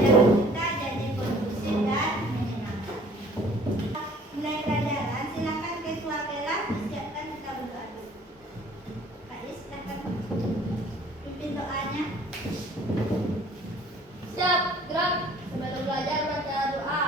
pelajaran kita jadi kondusif dan menyenangkan. Mulai pelajaran, silakan ketua kelas disiapkan kita berdoa dulu. Kak Is, silakan pimpin doanya. Siap, gerak. Sebelum belajar baca doa.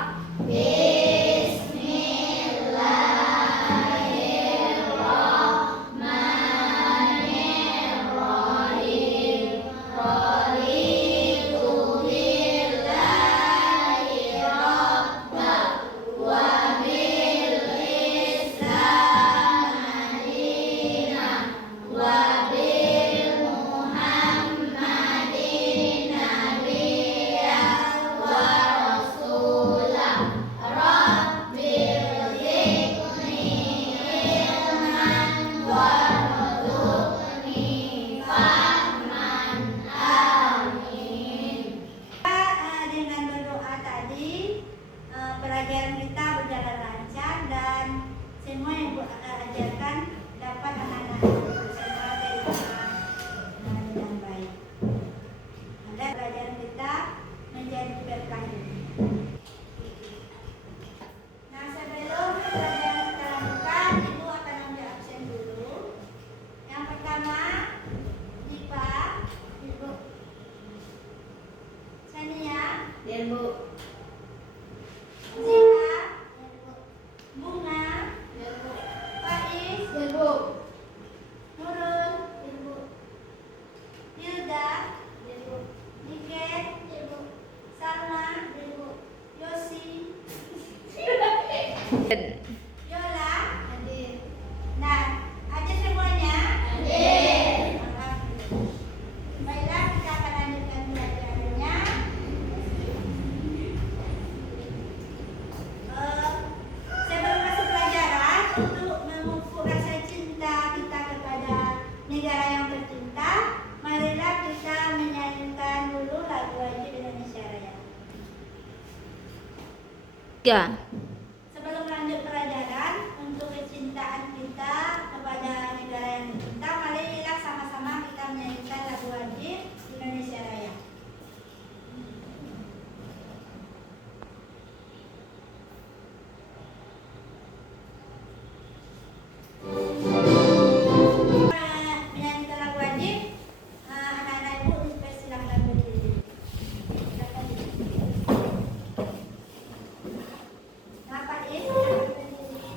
Dengan berdoa tadi, pelajaran kita berjalan lancar dan semua yang Ibu akan ajarkan dapat anak-anak bersama dengan baik. Agar pelajaran kita menjadi berkah. Nah, sebelum pelajaran kita lanjutkan, Ibu akan ambil absen dulu. Yang pertama, Dipa, Ibu. Sania, Dian, Bu. Zika, Bunga, Dian, Bu. Faiz, Dian, Bu. Nurul, Hilda, Dian, Bu. Niken, Salma, Yosi, Yola, Hadir. nah, hadir semuanya? Hadir. Baiklah, kita akan lanjutkan pelajarannya. Sebelum masuk pelajaran, untuk memupuk rasa cinta kita kepada negara yang tercinta, marilah kita menyanyikan dulu lagu wajib Indonesia Raya. Ya. Sebelum lanjut pelajaran, untuk kecintaan kita kepada negara yang tercinta, marilah sama-sama kita menyanyikan lagu wajib Indonesia Raya. Menyanyikan lagu wajib, anak-anak Ibu dipersilakan berdiri. Silakan berdiri. Nah, Pak Is, silakan berdiri.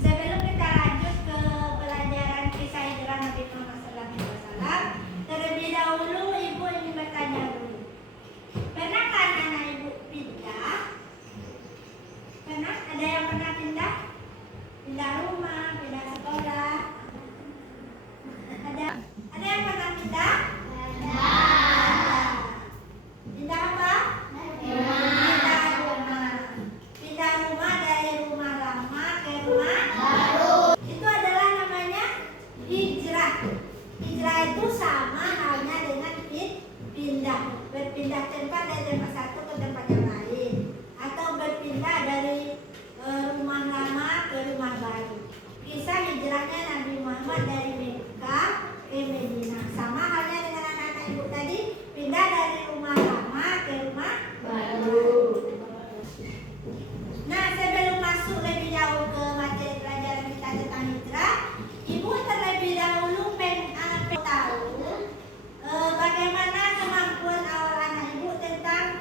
Sebelum kita lanjut ke pelajaran kisah hijrah Nabi Muhammad SAW, terlebih dahulu Ibu ingin bertanya dulu. Pernahkah anak Ibu pindah? Pernah? Ada yang pernah pindah? Pindah rumah, pindah sekolah? Ada yang pernah pindah? Pindah apa? Pindah rumah. Pindah rumah dari rumah lama ke rumah baru. Itu adalah namanya hijrah. Hijrah itu sama halnya dengan pindah. Berpindah tempat dari tempat satu ke tempat yang lain. Atau berpindah dari rumah lama ke rumah baru. Kisah hijrahnya Nabi Muhammad dari Mekah ke Madinah. Sama halnya dengan anak-anak Ibu tadi, pindah dari rumah lama ke rumah baru. Nah, sebelum masuk lebih jauh ke materi pelajaran kita tentang hijrah, Ibu terlebih dahulu pengen tahu bagaimana kemampuan awal anak Ibu tentang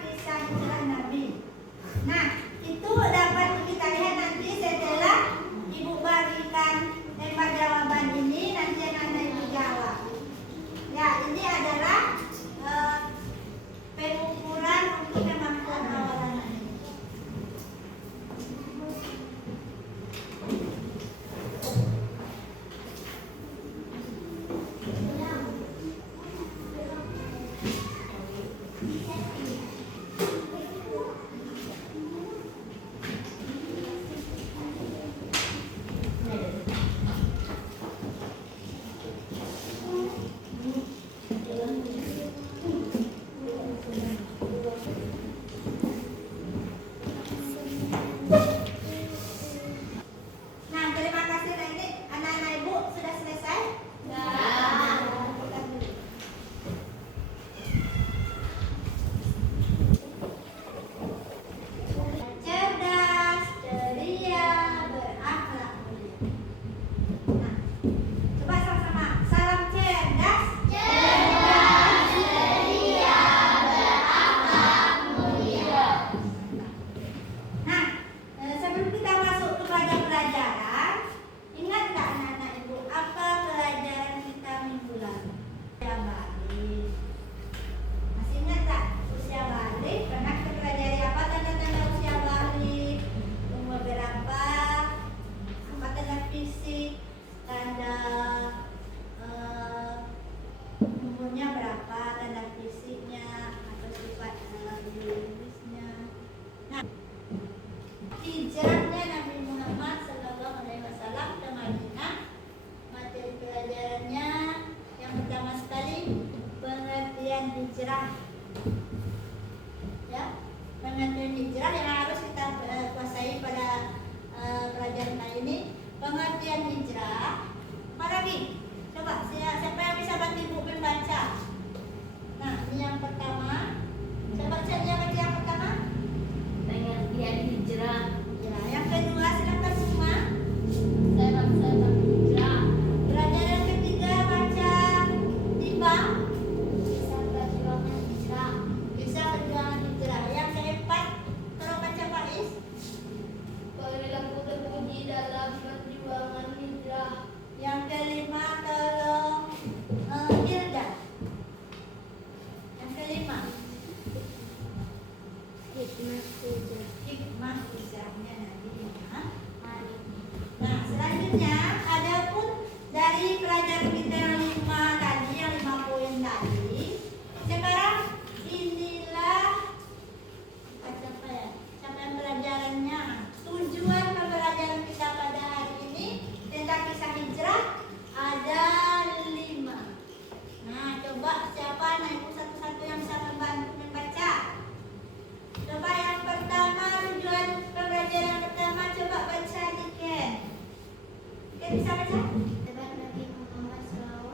baca. Sebab Nabi Muhammad SAW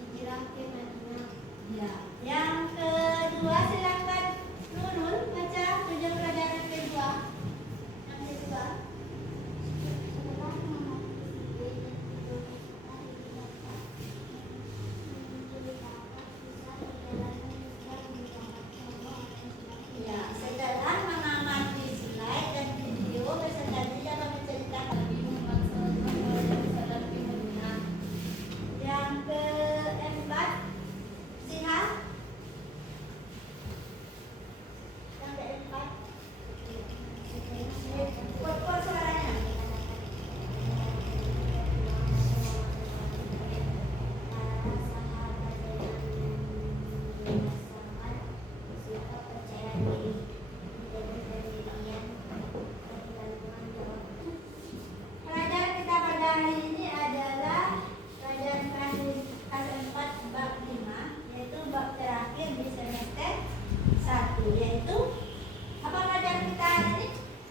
hijrah ke Madinah. Ya. Yang kedua silakan Nurul baca tujuan pelajaran kedua. Yang kedua. Setelah Muhammad Ya, setelah mengamati slide dan video beserta tidak menceritakan. Nabi Muhammad SAW di Madinah. Yang keempat, Siha. Yang keempat, kuat-kuat suaranya. Pelajaran kita pada hari ini adalah pelajaran kelas 4 bab 5, yaitu bab terakhir di semester 1, yaitu apa pelajaran kita hari ini?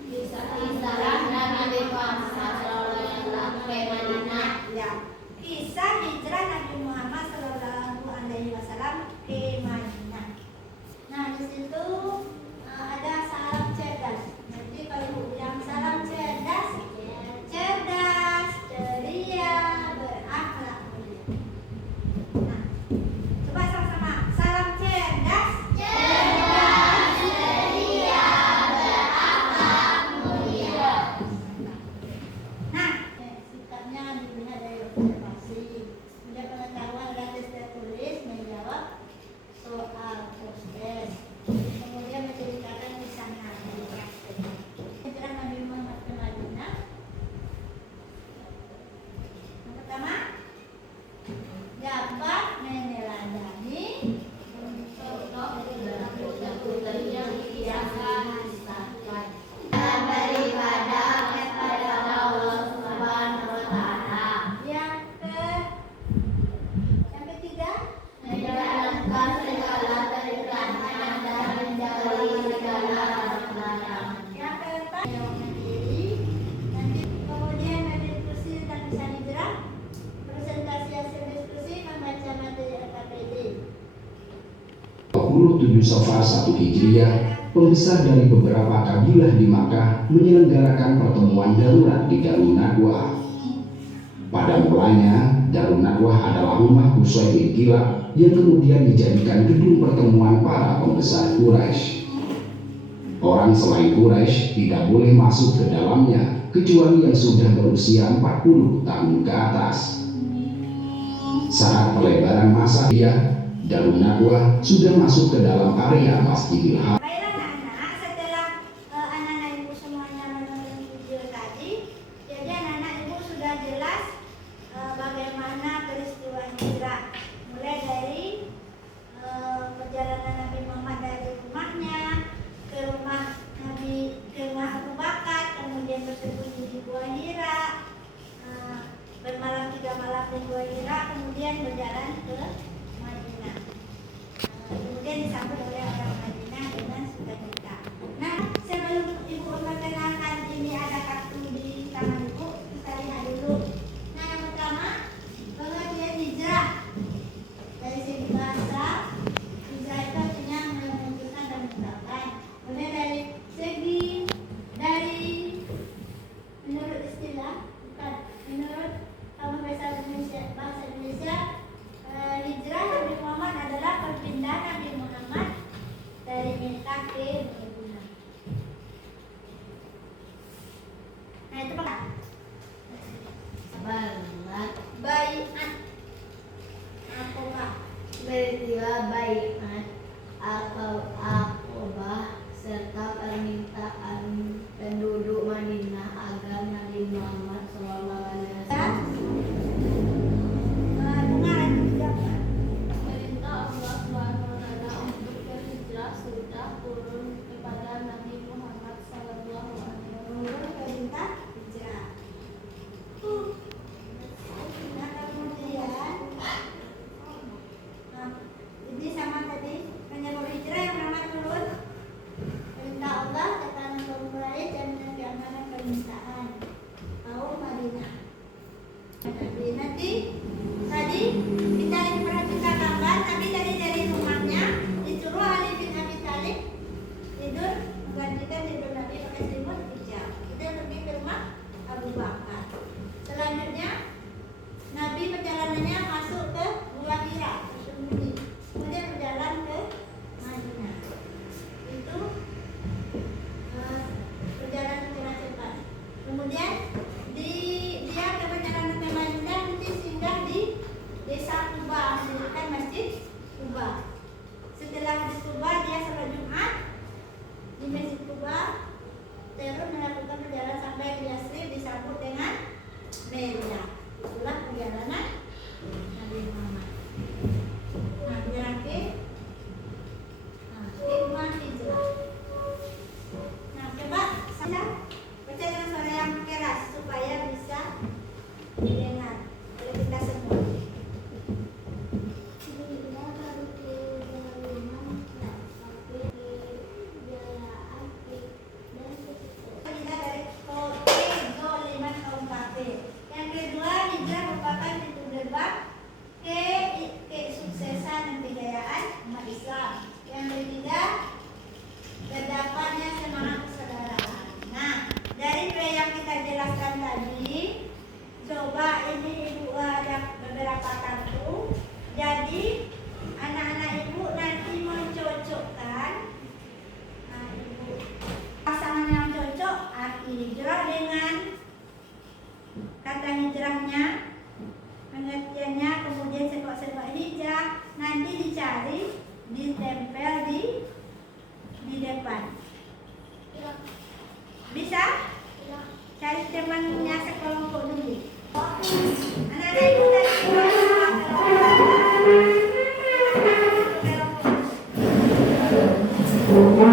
Hijrah Nabi Muhammad SAW ke Madinah. Ya, kisah hijrah Nabi Muhammad SAW ke Madinah. Nah, di situ ada salam cerdas. Nanti kalau yang salam cerdas, cerdas, ceria, berakhlak mulia. Nah, coba sama-sama. Salam cerdas, cerdas, ceria, berakhlak mulia. Nah, sikapnya dilihat dari observasi, kemudian pengetahuan gratis tertulis, menjawab soal proses, kemudian menceritakan kisah Nabi. Hijrah Nabi Muhammad ke Madinah. Yang pertama, dapat meneladani yang biasa disahkan. dan beribadah kepada Allah Subhanahu wa Ta'ala. Yang ketiga, Menjalankan segala perintahnya dan menjauhi segala larangan. yang keempat, jawab mandiri. Nanti kemudian ada diskusi tentang kisah hijrah, presentasi hasil diskusi, membaca materi LKPD. 27 Safar 1 Hijriah, pembesar dari beberapa kabilah di Makkah menyelenggarakan pertemuan darurat di Darun Nadwah. Pada mulanya, Darun Nadwah adalah rumah Qusay bin Kilab yang kemudian dijadikan gedung pertemuan para pembesar Quraisy. Orang selain Quraisy tidak boleh masuk ke dalamnya kecuali yang sudah berusia 40 tahun ke atas. Saat pelebaran masa Darun Nadwah sudah masuk ke dalam area Masjidil Haram. Baiklah anak-anak, setelah anak-anak ibu semuanya menonton video tadi, jadi anak-anak ibu sudah jelas bagaimana peristiwa hijrah, mulai dari perjalanan Nabi Muhammad dari rumahnya ke rumah Abu Bakar, kemudian bersembunyi di Gua Hira, bermalam 3 malam di Gua Hira, kemudian berjalan ke Madinah. Kemudian disambut oleh orang Madinah dengan sukacita. Nah, sebelum ibu memperkenalkan ini ada kartu di tangan ibu, kita lihat dulu. Nah, yang pertama, pengertian hijrah. Dari segi bahasa, hijrah itu artinya menunjukkan dan meninggalkan. Kemudian dari menurut istilah, bukan menurut kamus bahasa Indonesia, hijrah Nabi Muhammad adalah perpindahan Nabi Muhammad dari Mekah ke Madinah. Nah, itu apa? Barat Baiat. Akobah. peristiwa baiat Aqabah serta permintaan penduduk Madinah agar Nabi Muhammad SAW Dengar juga. Perintah Allah SWT untuk berhijrah sudah turun kepada Nabi Muhammad SAW. Perintah hijrah. Nah, kemudian ini sama tadi penyebab hijrah yang pertama turun. Perintah Allah tekanan kaum Quraisy dan menjalankan permintaan kaum Madinah. Nah,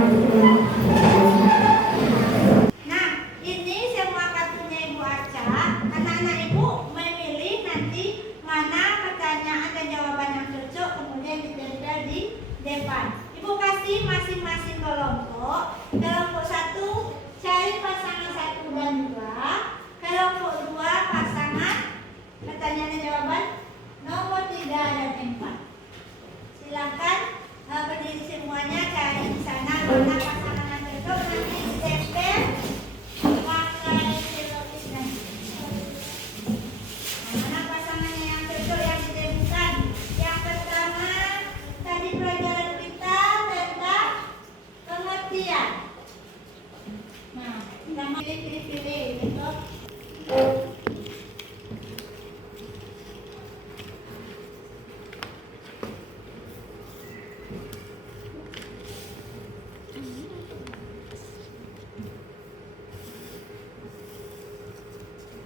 ini semua kartunya Ibu Aca. Anak-anak Ibu memilih nanti mana pertanyaan dan jawaban yang cocok, kemudian ditempel di depan. Ibu kasih masing-masing kelompok. Kelompok 1 cari pasangan 1 dan 2. Kelompok 2 pasangan pertanyaan dan jawaban nomor 3 dan 4. Silakan berdiri semuanya, cari di sana mana pasangan yang cocok, nanti ditempel pakai silopis nanti. Mana pasangannya yang cocok yang ditemukan? Yang pertama tadi pelajaran kita tentang pengertian. Nah, kita pilih gitu.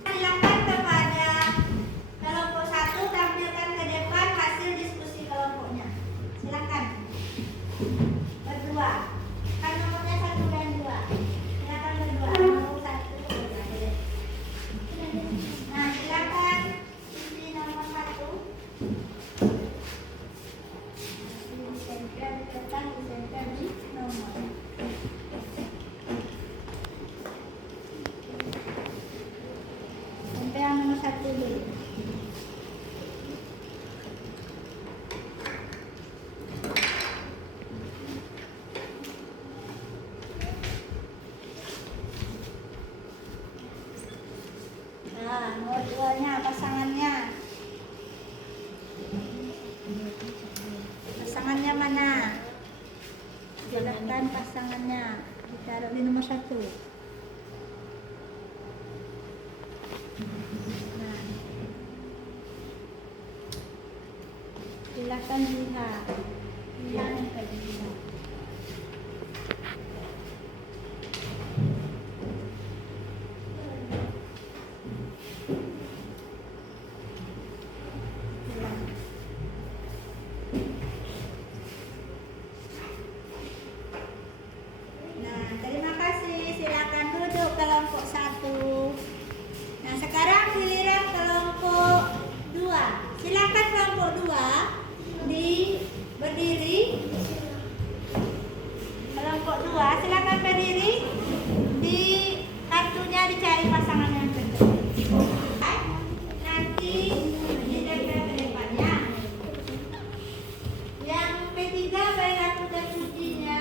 Silakan kepada kelompok 1 tampilkan ke depan hasil diskusi kelompoknya. Silakan. Berdua. Kan nomornya 1 dan 2. Silakan berdua. Nomor 1 boleh. Nah, silakan isi nomor 1. Ditempel di kertas, ditempel di nomor. Sampai yang nomor 1 dulu. Nah, nomor 2-nya pasangannya. Pasangannya mana? Silakan pasangannya ditaruh di nomor 1. Nah, silakan lihat. Lihat yang kayak gini. Nah, terima kasih. Silakan duduk kelompok 1. Nah, sekarang giliran kelompok 2. Silakan kelompok 2 berdiri. Kelompok 2 silakan berdiri. Di kartunya dicari pasangan yang cocok. Nanti ditempel ke depannya. Yang P3 baik kartu dan kuncinya.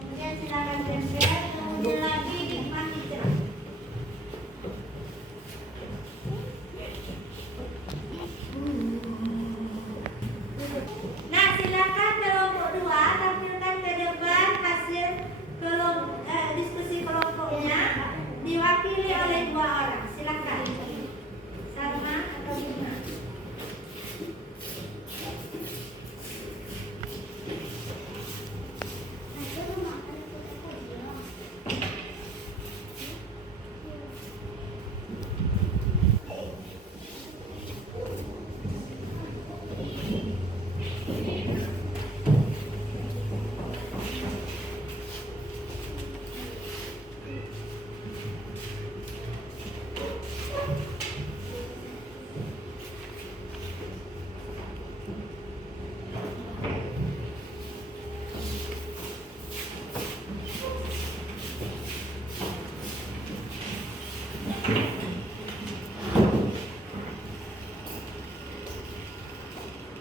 Kemudian silakan tempel. Kemudian lagi di depan hijrah. Nah, silakan kelompok 2 tampilkan ke depan hasil diskusi kelompoknya diwakili oleh 2 orang. Silakan. Salma atau Bima.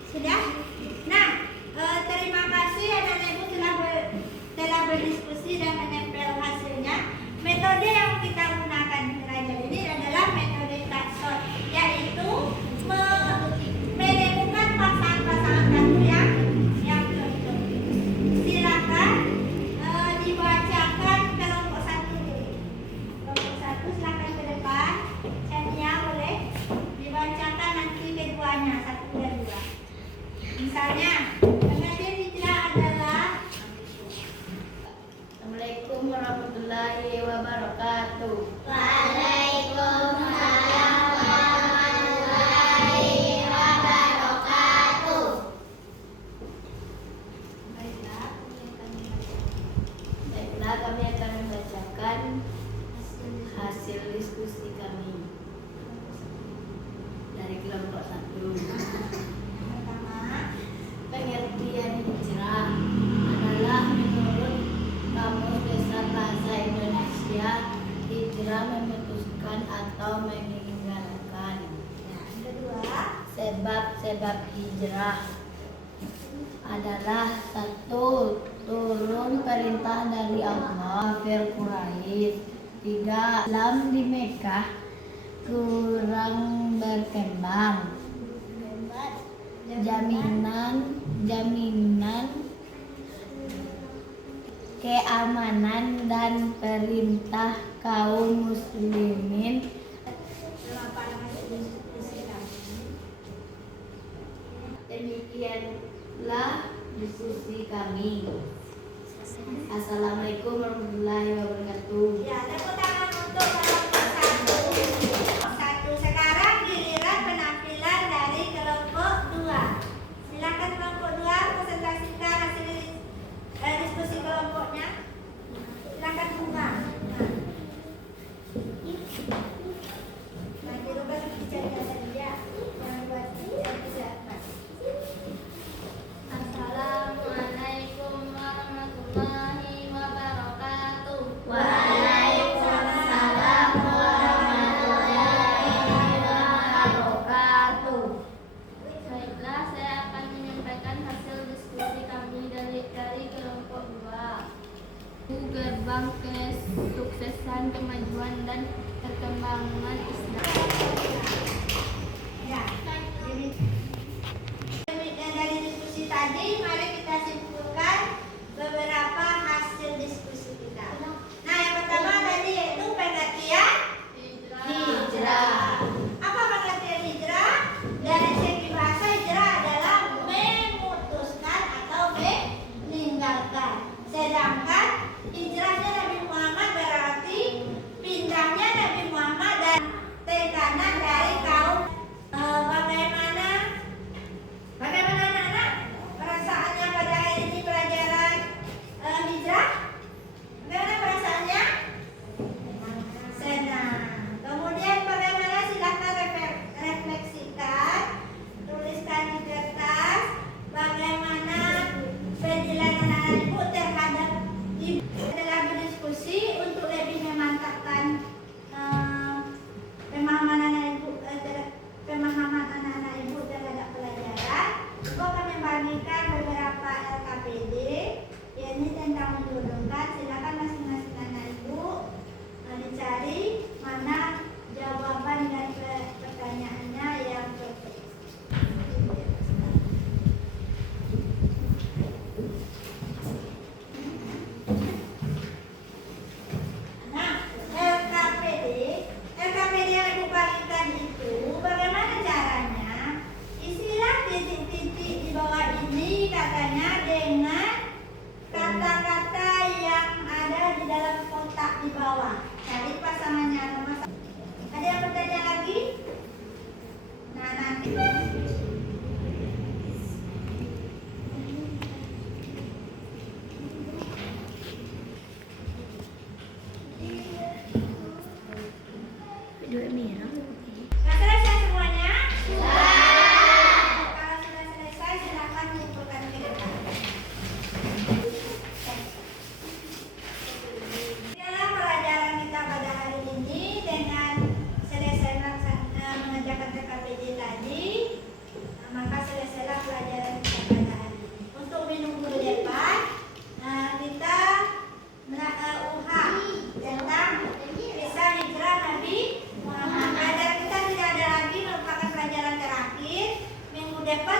Sudah? Nah, terima kasih anak-anak Ibu telah berdiskusi dan menempel hasilnya. Metode yang kita gunakan belajar ini adalah metode Katson, yaitu menemukan pasangan-pasangan kartu yang cocok. Silakan dibacakan kelompok 1 dulu. Kelompok 1 silakan ke depan. Chania boleh dibacakan nanti keduanya 1 dan 2. Misalnya, pengantin hijrah adalah Assalamualaikum warahmatullahi wabarakatuh. Waalaikumsalam warahmatullahi wabarakatuh. sebab hijrah adalah satu, turun perintah dari Allah, kafir Quraisy. 3, Islam di Mekah kurang berkembang. Jaminan keamanan dan perintah kaum muslimin. Demikianlah diskusi kami. Assalamualaikum warahmatullahi wabarakatuh. Ya, tepuk tangan untuk kelompok 1. Sekarang giliran penampilan dari kelompok 2. Silakan kelompok 2 presentasikan hasil diskusi kelompoknya. Silakan buka. Nah, dirubah bicaranya saja. Jangan buat tidak. Assalamualaikum warahmatullahi wabarakatuh. Waalaikumsalam warahmatullahi wabarakatuh. Baiklah, saya akan menyampaikan hasil diskusi kami dari kelompok 2. Gerbang kesuksesan, kemajuan dan perkembangan Islam. Ya. Dari diskusi tadi, mari kita simpulkan beberapa hasil diskusi kita. Nah, yang pertama tadi yaitu pengertian hijrah. Apa pengertian hijrah? Dari segi bahasa, hijrah adalah memutuskan atau meninggalkan. Sedangkan hijrahnya Nabi Muhammad berarti pindahnya Nabi Muhammad dan tekanan dari kaum. Bagaimana anak-anak perasaannya pada hari ini pelajaran hijrah? Bagaimana perasaannya? Senang. Kemudian bagaimana, silahkan refleksikan, tuliskan di kertas bagaimana penjelasan anak ibu terhadap ibu. Setelah berdiskusi untuk lebih memantapkan pemahaman anak-anak ibu terhadap pelajaran, ibu akan membagikan beberapa LKPD, yakni tentang menjodohkan. Silakan masing-masing anak ibu dicari mana jawaban dan pertanyaannya yang cocok. Nah, LKPD yang ibu bagikan itu bagaimana caranya? Isilah titik-titik di bawah ini katanya dengan kata-kata yang ada di dalam kotak di bawah. Cari pasangannya nomor 1. Ada yang bertanya lagi? Nah, nanti Nah, selesai semuanya? Kalau sudah selesai, silakan kumpulkan ke depan. Inilah pelajaran kita pada hari ini dengan selesai mengerjakan TKPD tadi. Maka selesailah pelajaran kita pada hari ini. Untuk minggu depan, kita UHA tentang kisah hijrah Nabi Muhammad. Agar kita tidak ada lagi merupakan pelajaran terakhir. Minggu depan